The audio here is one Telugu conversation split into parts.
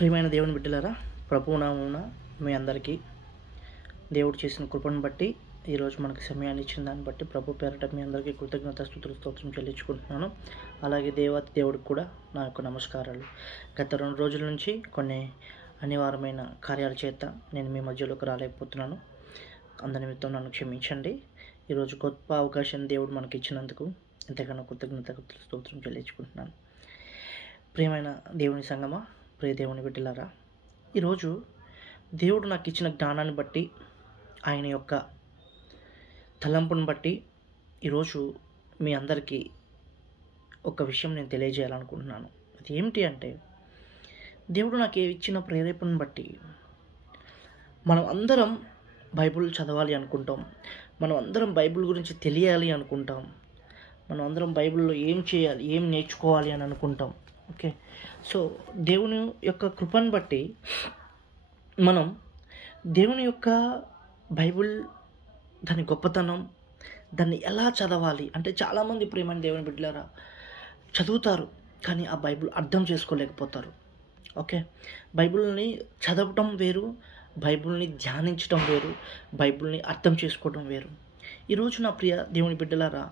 ప్రియమైన దేవుని బిడ్డలారా, ప్రభునామమున మీ అందరికీ దేవుడు చేసిన కృపను బట్టి ఈరోజు మనకు సమయాన్ని ఇచ్చిన దాన్ని బట్టి ప్రభు పేరట మీ అందరికీ కృతజ్ఞతాస్తుతులు స్తోత్రం చెల్లించుకుంటున్నాను. అలాగే దేవాతి దేవుడికి కూడా నా యొక్క నమస్కారాలు. గత 2 రోజుల నుంచి కొన్ని అనివార్యమైన కార్యాల చేత నేను మీ మధ్యలోకి రాలేకపోతున్నాను. అందు నిమిత్తం నన్ను క్షమించండి. ఈరోజు గొప్ప అవకాశం దేవుడు మనకి ఇచ్చినందుకు ఎంతగానో కృతజ్ఞతాస్తుతులు స్తోత్రం చెల్లించుకుంటున్నాను. ప్రియమైన దేవుని సంగమా, ప్రియ దేవుని బిడ్డలారా, ఈరోజు దేవుడు నాకు ఇచ్చిన జ్ఞానాన్ని బట్టి, ఆయన యొక్క తలంపును బట్టి ఈరోజు మీ అందరికీ ఒక విషయం నేను తెలియజేయాలనుకుంటున్నాను. అది ఏమిటి అంటే, దేవుడు నాకు ఇచ్చిన ప్రేరేపణను బట్టి మనం అందరం బైబిల్ చదవాలి అనుకుంటాం, మనం అందరం బైబిల్ గురించి తెలియాలి అనుకుంటాం, మనం అందరం బైబిల్లో ఏం చేయాలి, ఏం నేర్చుకోవాలి అని అనుకుంటాం. ఓకే, సో దేవుని యొక్క కృపను బట్టి మనం దేవుని యొక్క బైబిల్, దాని గొప్పతనం, దాన్ని ఎలా చదవాలి అంటే, చాలామంది ప్రియమైన దేవుని బిడ్డలారా చదువుతారు కానీ ఆ బైబిల్ అర్థం చేసుకోలేకపోతారు. ఓకే, బైబిల్ని చదవటం వేరు, బైబిల్ని ధ్యానించడం వేరు, బైబిల్ని అర్థం చేసుకోవడం వేరు. ఈరోజు నా ప్రియ దేవుని బిడ్డలారా,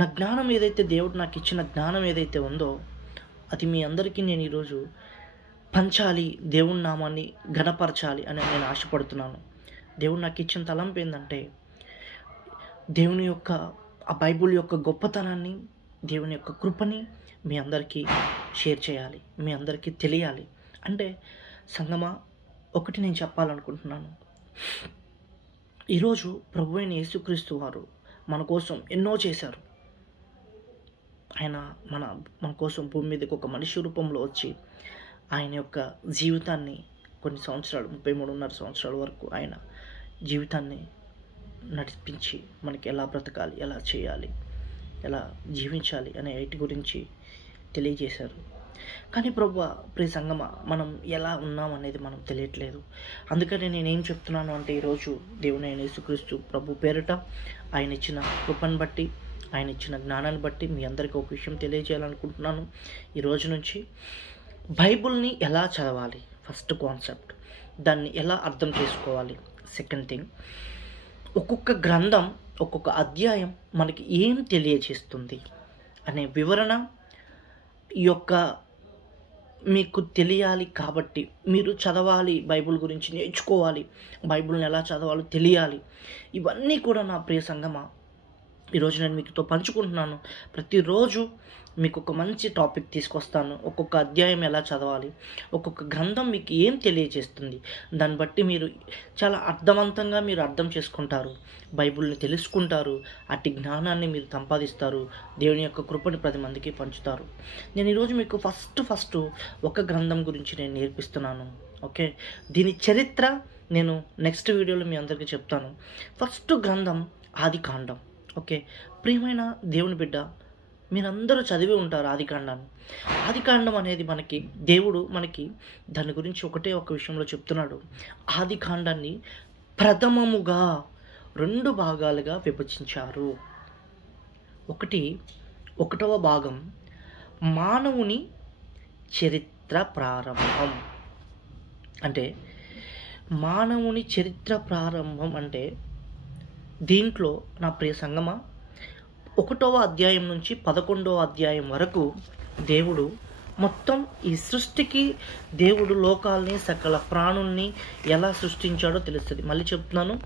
నా జ్ఞానం ఏదైతే, దేవుడు నాకు ఇచ్చిన జ్ఞానం ఏదైతే ఉందో అది మీ అందరికీ నేను ఈరోజు పంచాలి, దేవుని నామాన్ని ఘనపరచాలి అని నేను ఆశపడుతున్నాను. దేవుడు నాకు ఇచ్చిన తలంపు ఏంటంటే, దేవుని యొక్క ఆ బైబిల్ యొక్క గొప్పతనాన్ని, దేవుని యొక్క కృపని మీ అందరికీ షేర్ చేయాలి, మీ అందరికీ తెలియాలి. అంటే సంగమా, ఒకటి నేను చెప్పాలనుకుంటున్నాను. ఈరోజు ప్రభువైన యేసుక్రీస్తు వారు మన కోసం ఎన్నో చేశారు. ఆయన మన కోసం భూమి మీదకి ఒక మనిషి రూపంలో వచ్చి ఆయన యొక్క జీవితాన్ని కొన్ని సంవత్సరాలు, 33.5 సంవత్సరాల వరకు ఆయన జీవితాన్ని నడిపించి మనకి ఎలా బ్రతకాలి, ఎలా చేయాలి, ఎలా జీవించాలి అనే వీటి గురించి తెలియజేశారు. కానీ ప్రభువా, ప్రియ సంగమా, మనం ఎలా ఉన్నాం అనేది మనం తెలియట్లేదు. అందుకని నేనేం చెప్తున్నాను అంటే, ఈరోజు దేవుని అయిన యేసుక్రీస్తు ప్రభు పేరిట ఆయన ఇచ్చిన కృపను బట్టి, ఆయన ఇచ్చిన జ్ఞానాన్ని బట్టి మీ అందరికీ ఒక విషయం తెలియజేయాలనుకుంటున్నాను. ఈరోజు నుంచి బైబిల్ని ఎలా చదవాలి, ఫస్ట్ కాన్సెప్ట్, దాన్ని ఎలా అర్థం చేసుకోవాలి, సెకండ్ థింగ్, ఒక్కొక్క గ్రంథం, ఒక్కొక్క అధ్యాయం మనకి ఏం తెలియజేస్తుంది అనే వివరణ ఈ యొక్క మీకు తెలియాలి. కాబట్టి మీరు చదవాలి, బైబిల్ గురించి నేర్చుకోవాలి, బైబిల్ని ఎలా చదవాలో తెలియాలి. ఇవన్నీ కూడా నా ప్రియ సంగమా ఈరోజు నేను మీతో పంచుకుంటున్నాను. ప్రతిరోజు మీకు ఒక మంచి టాపిక్ తీసుకొస్తాను. ఒక్కొక్క అధ్యాయం ఎలా చదవాలి, ఒక్కొక్క గ్రంథం మీకు ఏం తెలియజేస్తుంది, దాన్ని బట్టి మీరు చాలా అర్థవంతంగా మీరు అర్థం చేసుకుంటారు, బైబిల్ని తెలుసుకుంటారు, అట్టి జ్ఞానాన్ని మీరు సంపాదిస్తారు, దేవుని యొక్క కృపని 10 మందికి పంచుతారు. నేను ఈరోజు మీకు ఫస్ట్ ఒక గ్రంథం గురించి నేను నేర్పిస్తున్నాను. ఓకే, దీని చరిత్ర నేను నెక్స్ట్ వీడియోలో మీ అందరికీ చెప్తాను. ఫస్ట్ గ్రంథం ఆదికాండం. ఓకే, ప్రియమైన దేవుని బిడ్డ, మీరందరూ చదివి ఉంటారు ఆదికాండాన్ని. ఆదికాండం అనేది దేవుడు మనకి దాని గురించి ఒకటే ఒక విషయంలో చెప్తున్నాడు. ఆదికాండాన్ని ప్రథమముగా 2 భాగాలుగా విభజించారు. 1వ భాగం మానవుని చరిత్ర ప్రారంభం. అంటే మానవుని చరిత్ర ప్రారంభం అంటే దీంట్లో నా ప్రియ సంగమా 1వ అధ్యాయం నుంచి 11వ అధ్యాయం వరకు దేవుడు మొత్తం ఈ సృష్టికి, దేవుడు లోకాల్ని, సకల ప్రాణుల్ని ఎలా సృష్టించాడో తెలుస్తుంది. మళ్ళీ చెప్తున్నాను,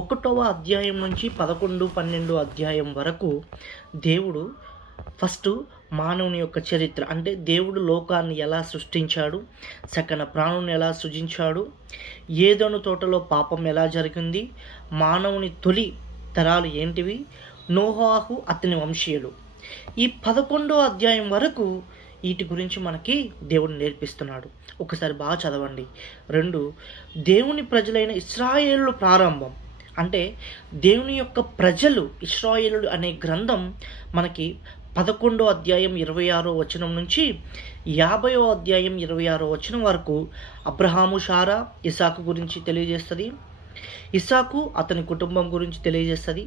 1వ అధ్యాయం నుంచి 11, 12 అధ్యాయం వరకు దేవుడు ఫస్ట్ మానవుని యొక్క చరిత్ర, అంటే దేవుడు లోకాన్ని ఎలా సృష్టించాడు, సకల ప్రాణుని ఎలా సృజించాడు, ఏదెను తోటలో పాపం ఎలా జరిగింది, మానవుని తొలి తరాలు ఏంటివి, నోహాహు అతని వంశీయులు, ఈ 11వ అధ్యాయం వరకు వీటి గురించి మనకి దేవుడు నేర్పిస్తున్నాడు. ఒకసారి బాగా చదవండి. 2, దేవుని ప్రజలైన ఇశ్రాయేలు ప్రారంభం. అంటే దేవుని యొక్క ప్రజలు, ఇశ్రాయేలు అనే గ్రంథం మనకి 11వ అధ్యాయం 26వ వచనం నుంచి 50వ అధ్యాయం 26వ వచనం వరకు అబ్రహాము, శారా, ఇసాకు గురించి తెలియజేస్తుంది. ఇస్సాకు అతని కుటుంబం గురించి తెలియజేస్తుంది.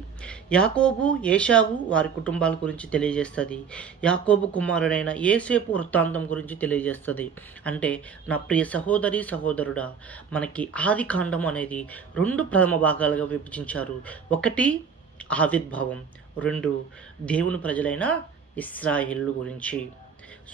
యాకోబు ఏశావు వారి కుటుంబాల గురించి తెలియజేస్తుంది. యాకోబు కుమారుడైన యేసేపు వృత్తాంతం గురించి తెలియజేస్తుంది. అంటే నా ప్రియ సహోదరి సహోదరుడా, మనకి ఆది కాండం అనేది 2 ప్రథమ భాగాలుగా విభజించారు. 1 ఆవిర్భావం, 2 దేవుని ప్రజలైన ఇశ్రాయేలు గురించి.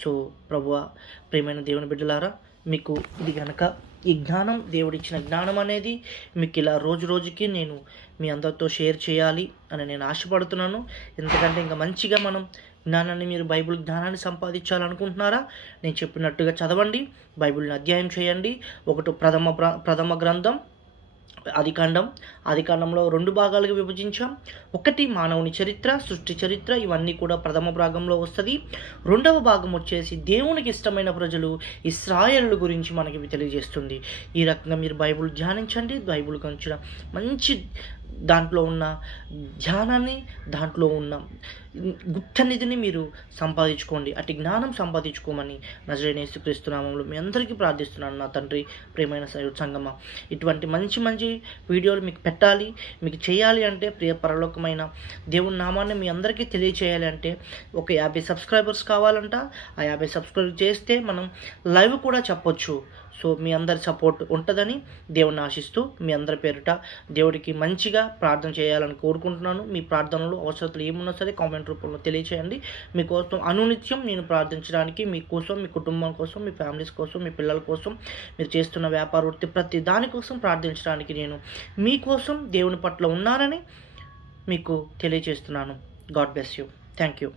సో ప్రభువా, ప్రియమైన దేవుని బిడ్డలారా, మీకు ఇది కనుక ఈ జ్ఞానం, దేవుడిచ్చిన జ్ఞానం అనేది మీకు ఇలా రోజు రోజుకి నేను మీ అందరితో షేర్ చేయాలి అని నేను ఆశపడుతున్నాను. ఎందుకంటే ఇంకా మంచిగా మనం జ్ఞానాన్ని, మీరు బైబిల్ జ్ఞానాన్ని సంపాదించాలనుకుంటున్నారా, నేను చెప్పినట్టుగా చదవండి, బైబిల్ని అధ్యయనం చేయండి. ఒకటి ప్రథమ గ్రంథం ఆదికాండంలో 2 భాగాలుగా విభజించాం. 1 మానవుని చరిత్ర, సృష్టి చరిత్ర, ఇవన్నీ కూడా ప్రథమ భాగంలో వస్తుంది. 2వ భాగం వచ్చేసి దేవునికి ఇష్టమైన ప్రజలు ఇశ్రాయేలు గురించి మనకి తెలియజేస్తుంది. ఈ రకంగా మీరు బైబిల్ ధ్యానించండి. బైబిల్ గురించి మంచి దాంట్లో ఉన్న జ్ఞానాన్ని, దాంట్లో ఉన్న గుప్త నిధిని మీరు సంపాదించుకోండి. అటు జ్ఞానం సంపాదించుకోమని నజరేయుడైన యేసుక్రీస్తు నామములో మీ అందరికీ ప్రార్థిస్తున్నాను. నా తండ్రి, ప్రియమైన సంగమ, ఇటువంటి మంచి వీడియోలు మీకు పెట్టాలి, మీకు చేయాలి అంటే, ప్రియ పరలోకమైన దేవుని నామాన్ని మీ అందరికీ తెలియచేయాలి అంటే ఒక 50 సబ్స్క్రైబర్స్ కావాలంట. ఆ 50 సబ్స్క్రైబ్ చేస్తే మనం లైవ్ కూడా చెప్పొచ్చు. సో మీ అందరి సపోర్ట్ ఉంటుందని దేవుని ఆశిస్తూ మీ అందరి పేరిట దేవుడికి మంచిగా ప్రార్థన చేయాలని కోరుకుంటున్నాను. మీ ప్రార్థనలు, అవసరతలు ఏమున్నా సరే కామెంట్ రూపంలో తెలియచేయండి. మీకోసం అనునిత్యం నేను ప్రార్థించడానికి, మీకోసం, మీ కుటుంబం కోసం, మీ ఫ్యామిలీస్ కోసం, మీ పిల్లల కోసం, మీరు చేస్తున్న వ్యాపార వృత్తి ప్రతి దానికోసం ప్రార్థించడానికి నేను మీకోసం దేవుని పట్ల ఉన్నానని మీకు తెలియజేస్తున్నాను. God bless you. Thank you.